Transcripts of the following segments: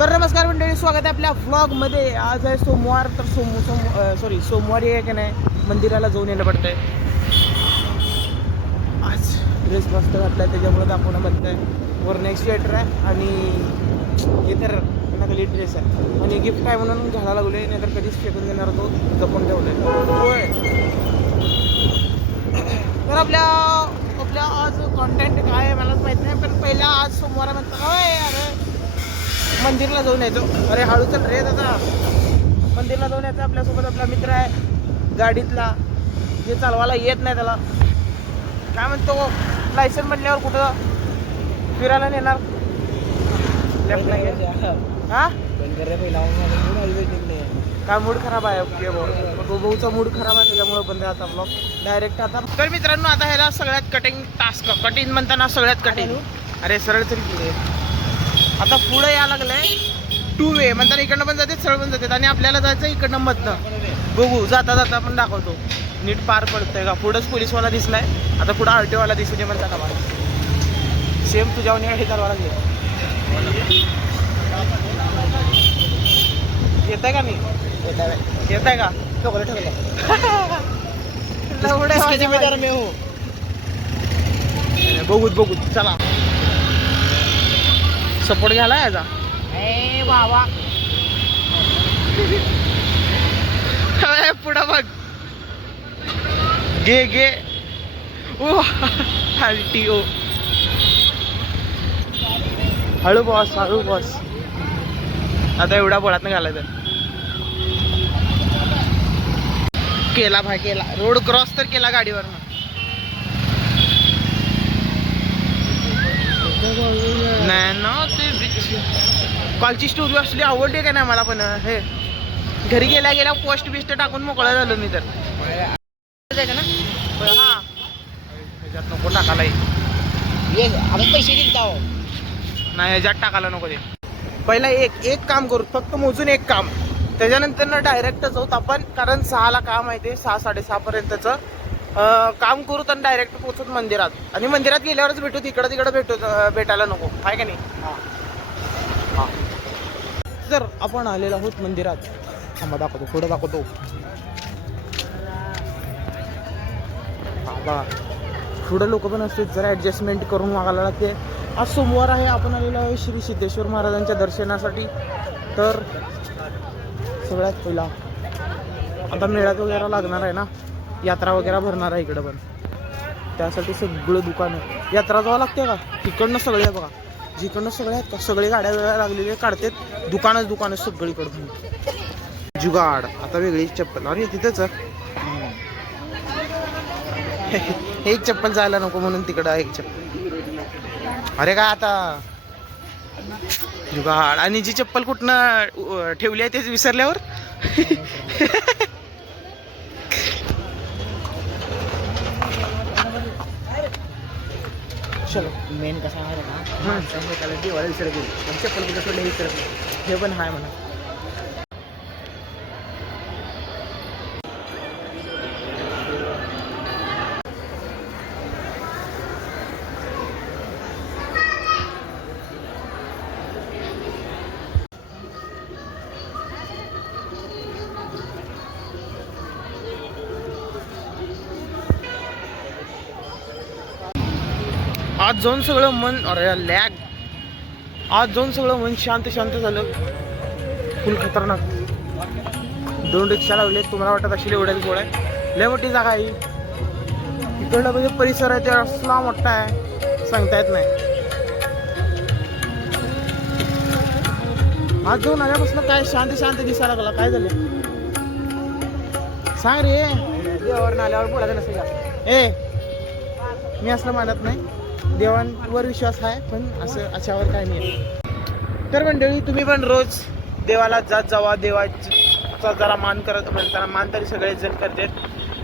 तर नमस्कार मंडळी, स्वागत आहे आपल्या व्लॉगमध्ये. आज आहे सोमवार, तर सोमवारी आहे की नाही मंदिराला जाऊन येणं पडतंय. आज ड्रेस मस्त घातला आहे त्याच्यामुळे दाखवणं बनतंय. वर नेक्स्ट स्वेटर आहे आणि हे तर नकली ड्रेस आहे आणि गिफ्ट आहे म्हणून घालायला लागले, नाही तर कधीच फेकून देणार होतो, जपून ठेवले. तर आपल्या आज कॉन्टेंट काय आहे मलाच माहीत नाही, पण पहिला आज सोमवार म्हणतात होय अरे मंदिरला जाऊन यायचो. अरे हळू चल रे दादा, मंदिरला जाऊन यायचं. आपल्यासोबत आपला मित्र आहे गाडीतला, जे चालवायला येत नाही त्याला. काय म्हणतो, लायसन बनल्यावर कुठं फिरायला नेणार? लेफ्ट नाही हा काय मूड खराब आहे? ओके भाऊचा मूड खराब आहे त्याच्यामुळे बंद आहे आता ब्लॉग डायरेक्ट आता. तर मित्रांनो, आता ह्याला सगळ्यात कटिंग टास्क, कटिंग म्हणताना सगळ्यात कटिंग. अरे सरळ तरी पुढे, आता पुढे यायला लागलंय 2 वे म्हणताना इकडनं पण जाते, सरळ पण जाते आणि आपल्याला जायचं इकडनं मधनं. बघू जाता जाता पण दाखवतो नीट पार पडतंय का. पुढंच पोलीसवाला दिसलाय, आता पुढं RTO वाला दिसू दे म्हणताना मला सेम तुझ्यावर गाडी चालवा लागली. येत आहे का? मी येत आहे का? ठोकलं मी हो. बघूत चला, सपोर्ट घ्यायला याचा. ए बाबा पुढं बघ, गे ओ RTO. हळू बॉस आता एवढा बोळात न घालायचं. केला भाई, केला रोड क्रॉस तर केला गाडीवर. नाही ना, ते कॉलची स्टोरी असली आवडली का नाही मला. पण हे घरी गेल्या पोस्ट बिस्ट टाकून मोकळा झालो मी. तर ना हा ह्याच्यात नको टाकायला, आम्ही पैसे दिलता नाही ह्याच्यात टाकायला नको. ते पहिला एक काम करू, फक्त मोजून एक काम, त्याच्यानंतर ना डायरेक्ट जाऊत आपण, कारण 6ला काम आहे ते. 6-6:30 पर्यंतचं काम करू तर डायरेक्ट पोहोचत मंदिरात. आणि मंदिरात गेल्यावरच भेटू, तिकडं भेटायला नको, आहे का नाही? हां तर आपण आलेलो आहोत मंदिरात. थांबा दाखवतो, पुढं दाखवतो. बघा पुढं लोक पण असते, जरा ॲडजस्टमेंट करून वागायला लागते. आज सोमवार आहे, आपण आलेलो आहे श्री सिद्धेश्वर महाराजांच्या दर्शनासाठी. तर सगळ्यात पहिला आता मेळ्यात वगैरे लागणार आहे ना, यात्रा वगैरे भरणार आहे इकडं पण, त्यासाठी सगळं दुकान आहे. यात्रा जावं लागते का, तिकडनं सगळे आहे बघा, जिकडनं सगळे आहेत का, सगळे गाड्या वेळा लागलेले काढतात. दुकानच सगळीकडं. जुगाड आता वेगळी चप्पल. अरे तिथंच एक चप्पल जायला नको म्हणून तिकडं एक चप्पल. अरे काय आता जुगाड. आणि जी चप्पल कुठनं ठेवली आहे तेच विसरल्यावर चलो. मेन कसा आहे ना, देवाला विसरत गेली, चप्पल कुठं सोडलं विसरत नाही, हे पण आहे म्हणा. आज जाऊन सगळं मन, अरे लॅग, आज जाऊन सगळं मन शांत झालं. फुल खतरनाक. 2 रिक्षा लावले, तुम्हाला वाटत असेल एवढ्याच गोळ आहे. लय मोठी जागा आहे इकडला, म्हणजे परिसर आहे ते असला मोठा आहे, सांगता येत नाही. आज जाऊन आल्यापासून काय शांत दिसायला लागला. काय झालं सांग रे? देवावर आल्यावर बोलायचं नसेल का? मी असलं मानत नाही, देवांवर विश्वास आहे, पण असं अशावर काय नाही. तर मंडळी, तुम्ही पण रोज देवाला जात जावा. देवाचा जरा मान करत म्हणताना, मान तरी सगळेच जण करतात,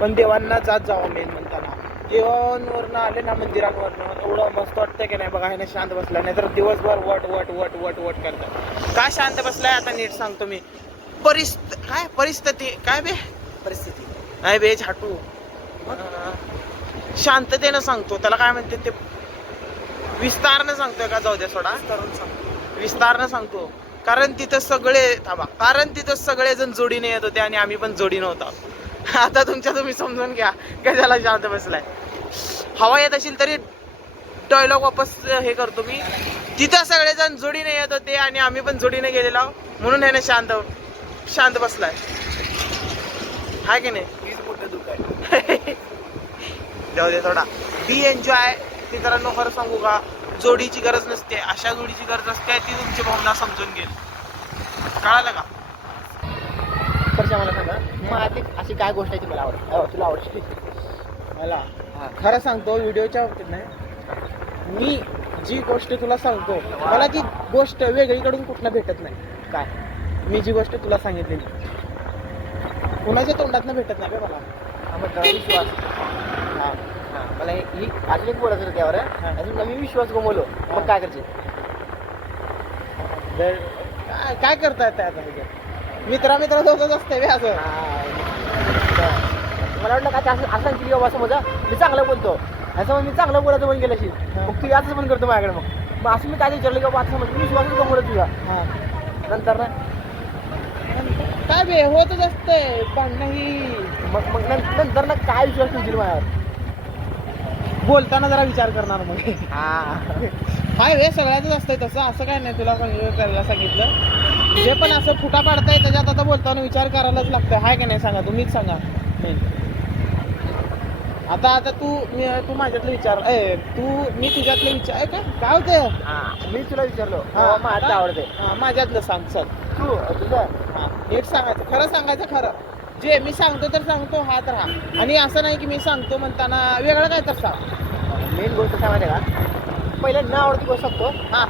पण देवांना जात जावा. मेन म्हणताना देवांवरनं आले ना, मंदिरांवरनं एवढं मस्त वाटतं की नाही. बघा, ह्याने शांत बसला, नाही तर दिवसभर वट करतात. का शांत बसलाय आता नीट सांगतो मी. परिस्थिती नाही बे झाटू, शांततेनं सांगतो. त्याला काय म्हणते ते, विस्तारनं सांगतोय का? जाऊ द्या, सोडा, विस्तारनं सांगतो. कारण तिथं सगळेजण जोडीने येत होते आणि आम्ही पण जोडी नव्हतो. आता तुम्ही समजून घ्या कशाला शांत बसलाय. हवा येत असेल तरी डायलॉग वापस हे करतो मी. तिथं सगळेजण जोडीने येत होते आणि आम्ही पण जोडीने गेलेलो म्हणून ह्याने शांत बसलाय. हाय की नाही? हीच मोठं दुःख आहे. जाऊ दे थोडा बी एन्जॉय. मित्रांनो खरं सांगू का, जोडीची गरज नसते, अशा जोडीची गरज असते ती तुमची भावना समजून घेईल. कळालं का? परशा मला सांगा, माझी अशी काय गोष्ट आहे ती मला आवडते, तुला आवडते? मला खरं सांगतो, व्हिडिओच्या बाबतीत नाही, मी जी गोष्ट तुला सांगतो मला ती गोष्ट वेगळीकडून कुठनं भेटत नाही. काय? मी जी गोष्ट तुला सांगितलेली कुणाच्या तोंडातनं भेटत नाही मला. विश्वास. हां मला ही अजून एक बोलायचं होतं त्यावर. अजून नवीन विश्वास गमवलो मग काय करायचे? काय करता येतं आता? मित्रा दोघंच असते बे असं. मला वाटलं काय असं सांगितली बाबा, असं माझं मी चांगलं बोलतो असं मग मी चांगलं बोलायचं पण गेलं असेल, मग तू याच पण करतो माझ्याकडे. मग असं मी काय विचारलं की बाबा असं म्हणजे विश्वासच गमवलं तुझा. नंतर ना काय बे होतच असतंय भांडणं ही. मग नंतर ना काय विश्वास तुझी माझ्यावर? बोलताना जरा विचार करणार मग. हां हाय वे सगळ्याच असतंय तसं, असं काय नाही तुला करायला सांगितलं. जे पण असं फुटा पाडताय त्याच्यात आता बोलताना विचार करायलाच लागतंय. हाय का नाही सांगा, तुम्हीच सांगा. आता तू माझ्यातलं विचार मी तुझ्यातलं विचार काय होतं? मी तुला विचारलो माझ्यात आवडते. माझ्यातलं सांग चल. तू तुझं नीट सांगायचं, खरं सांगायचं. खरं जे मी सांगतो तर सांगतो, हा तर हा. आणि असं नाही की मी सांगतो म्हणताना वेगळं काय तर सांग. मेन गोष्ट सांगायचं का, पहिले न आवडती गोष्ट सांगतो. हां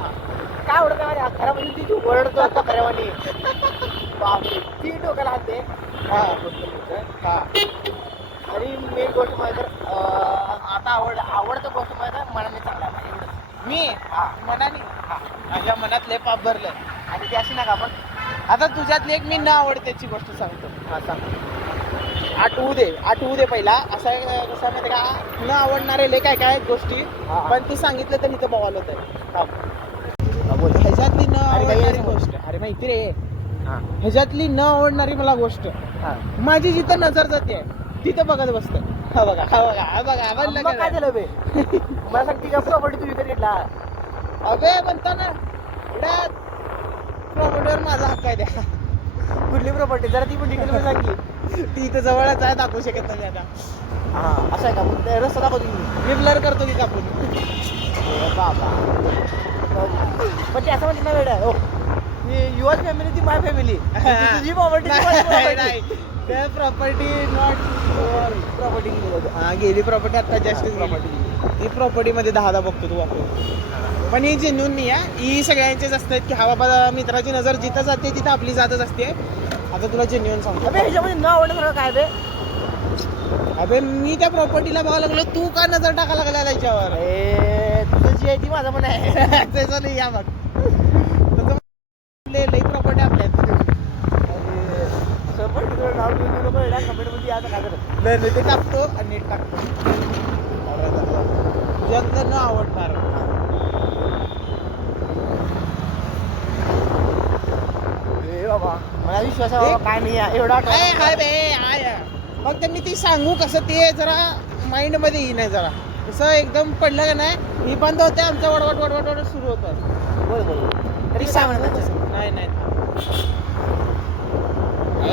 काय आवडतं माझ्या घरामध्ये ती तू ओरडतो आता खऱ्यावानी. बापरे, ती डोक्याला हाते. हां आणि मेन गोष्ट माझ्या आता आवडतं गोष्ट माझ्या मनाने चांगला आहे एवढंच. मी मनाने माझ्या मनात लय पाप भरलंय. आणि ती अशी ना का आपण आता तुझ्यातली एक मी न आवडत्याची गोष्ट सांगतो. हां सांग. आठवू दे पहिला. असं कसं माहिती का, न आवडणारे लय काय गोष्टी, पण ती सांगितलं तर इथं बवाल होत आहे. ह्याच्यातली न आवडणारी गोष्ट, अरे माहिती रे, ह्याच्यातली न आवडणारी मला गोष्ट, माझी जिथं नजर जाते तिथं बघत बसतं. हा बघा काय झालं बे? मला सांगते का प्रॉपर्टी तू विकत घेतला? अबे म्हणता ना प्रॉपर्टीवर माझा हक्क आहे द्या. कुठली प्रॉपर्टी? जरा ती पण डिटेल सांग की. ती इथं जवळच आहे, दाखवू शकत नाही आता. हां असं आहे का? मग रस्ता दाखवतो मी ब्लर करतो की कापून. बाबा पण ते असं म्हणते ना वेळ हो, युअर फॅमिली ती माय फॅमिली. तुझी प्रॉपर्टी नाही, प्रॉपर्टी नॉट प्रॉपर्टी गेली प्रॉपर्टी आता जास्त प्रॉपर्टी. ही प्रॉपर्टीमध्ये 10 बघतो तू वापरून. पण ही जेन्युन नाही आहे, ही सगळ्यांचेच असतात की हा बाबा मित्राची नजर जिथं जाते तिथं आपली जातच असते. आता तुला जेन्युन सांगतो. अबे ह्याच्यामध्ये न आवडणं काय बे? अबे मी त्या प्रॉपर्टीला बघायला लागलो, तू का नजर टाकायला लागला त्याच्यावर? तुझं जी आहे ती माझं पण आहे. त्याचं नाही या मग तसं लई प्रॉपर्टी आपल्यात. नाव घेऊन नको कमेंटमध्ये आता काय करत नाही ते टाकतो आणि नीट टाकतो. तुझ्यातलं न आवडणार बाबा मला विश्वास आहे बाबा, काय नाही एवढा हाय बे हाय. मग त्यांनी ती सांगू कसं ते जरा माइंड मध्ये येई नाही, जरा कसं एकदम पडलं का नाही, ही बंद होते आमचं वडवट सुरू होतं. बरोबर तरी सांग नाही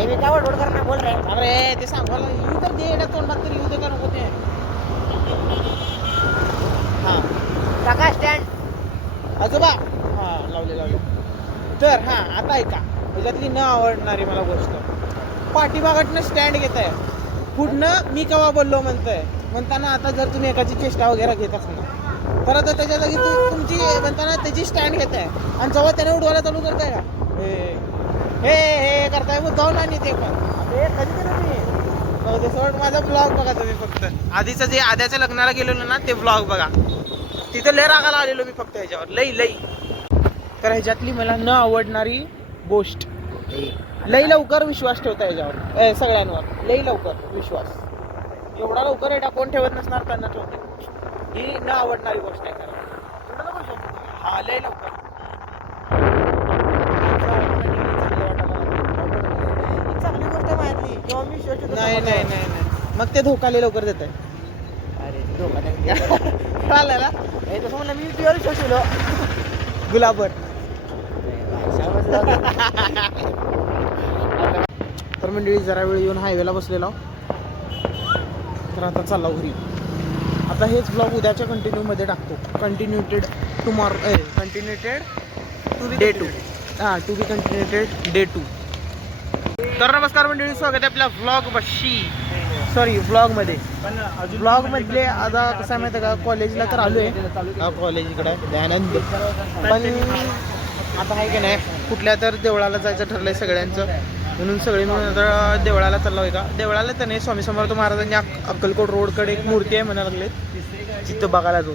मी काय वडवड करणार बोल रे. अरे ते सांगायला येऊ तर दे, एवढ्या तोंडात तर येऊ दे का नको ते. हां काका स्टँड आजोबा. हां लावले. तर हां आता ऐका, त्याच्यातली न आवडणारी मला गोष्ट, पाठीमागटनं स्टँड घेत आहे, पुढनं मी केव्हा बोललो म्हणताना आता जर तुम्ही एकाची चेष्टा वगैरे घेत असाल तर आता त्याच्या जागी तुमची म्हणताना त्याची स्टँड घेत आहे आणि जेव्हा त्याने उडवायला चालू करताय का हे करताय मग जाऊन आणि ते पण कधी केलं मी सोड. माझा ब्लॉग बघा तुम्ही फक्त. आधीचं जे आद्याच्या लग्नाला गेलेलो ना ते ब्लॉग बघा, तिथं लय रागाला आलेलो मी फक्त ह्याच्यावर लई. तर ह्याच्यातली मला न आवडणारी गोष्ट, लई लवकर विश्वास ठेवता ह्याच्यावर सगळ्यांवर. लई लवकर विश्वास, एवढा लवकर एवढा कोण ठेवत नसणार, त्यांना ठेवते. ही न आवडणारी गोष्ट आहे खरं. हा लई लवकर तेव्हा मी विश्वास ठेवतो नाही समोरच्यावर. नाही नाही नाही मग ते धोकाले लवकर देत आहे अरे धोका नाही कळालं ना हे तसं म्हणलं मी तुझ्यावर विश्वास ठेवलो गुलाबर तर मंडळी जरा वेळ येऊन हायवेला बसलेलो तर आता चाललो घरी आता हेच ब्लॉग उद्याच्या कंटिन्यूमध्ये टाकतो कंटिन्युटेड टुमॉरो कंटिन्युटेड डे 2 हां टू बी कंटिन्युटेड डे 2 तर नमस्कार मंडळी स्वागत आहे आपल्या ब्लॉगमध्ये ब्लॉगमधले आता कसं आहे माहिती आहे का कॉलेजला तर आलो आहे कॉलेज इकडे दयानंद पण आता आहे की नाही कुठल्या तर देवळाला जायचं ठरलं आहे सगळ्यांचं म्हणून सगळे मिळून आता देवळाला चाललो आहे का देवळाला तर नाही स्वामी समर्थ महाराजांनी अक्कलकोट रोडकडे एक मूर्ती आहे म्हणायला लागले तिथं बघायला जाऊ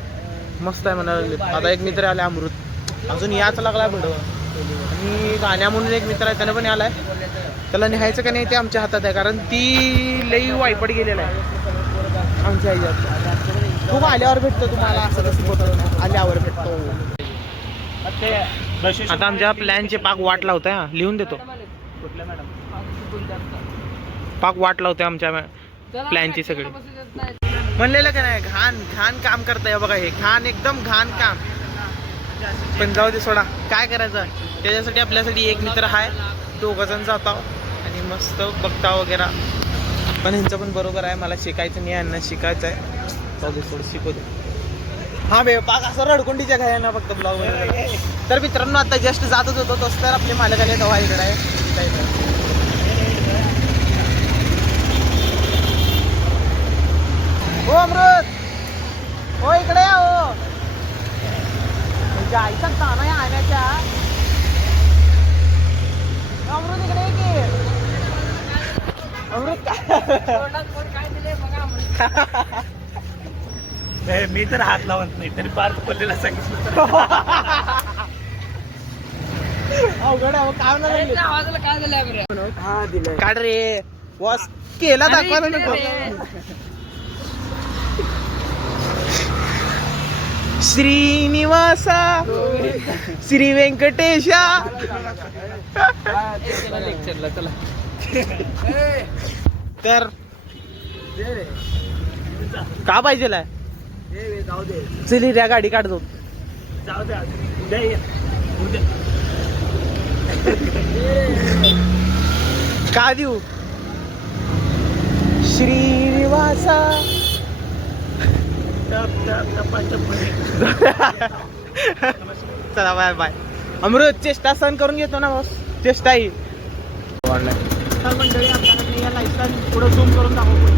मस्त आहे म्हणायला लागले आता एक मित्र आले अमृत अजून याच लागला भडव आणि गाण्या म्हणून एक मित्र आहे त्यानं पण आलाय त्याला न्यायचं का नाही ते आमच्या हातात आहे कारण ती लई वायपट गेलेला आहे आमच्या ह्याच्यात खूप आल्यावर भेटतो तुम्हाला असं तसं होतं आल्यावर भेटतो आता आमच्या प्लॅनचे पाक वाट लावताय हा लिहून देतो पाक वाट लावते आमच्या प्लॅनची सगळी म्हणलेलं का नाही घाण घाण काम करताय बघा हे घाण एकदम घाण काम पण जाऊ दे सोडा काय करायचं त्याच्यासाठी आपल्यासाठी एक मित्र आहे दोघंजण जातो आणि मस्त बघता वगैरे पण ह्यांचं पण बरोबर आहे मला शिकायचं नाही यांना शिकायचं आहे जाऊ दे सोड शिकवतो हा बे पाक असं रडकुंडीच्या घ्या ना फक्त ब्लॉग तर मित्रांनो आता जस्ट जातच होतो तसं तर आपले मालक आले तेव्हा इकडे आहे हो अमृत हो इकडे या हो जायचा ताना या आण्याच्या अमृत इकडे ये की अमृत मी तर हात लावत नाही तरी पार पडलेला सांगितलं अवघड आहे काम नाही हा दिलं काढ रे वॉस केला दाखवायला नको श्रीनिवासा श्री व्यंकटेशा लेक्चरला चला तर का पाहिजे जाऊ दे चली ऱ्या गाडी काढतो जाऊ दे का देऊ श्रीनिवासा चला बाय बाय अमृत चेष्टा सहन करून घेतो ना बॉस चेष्टा ही तर मंडळी आपल्याला या लाईफला पुढे झूम करून दाखवतो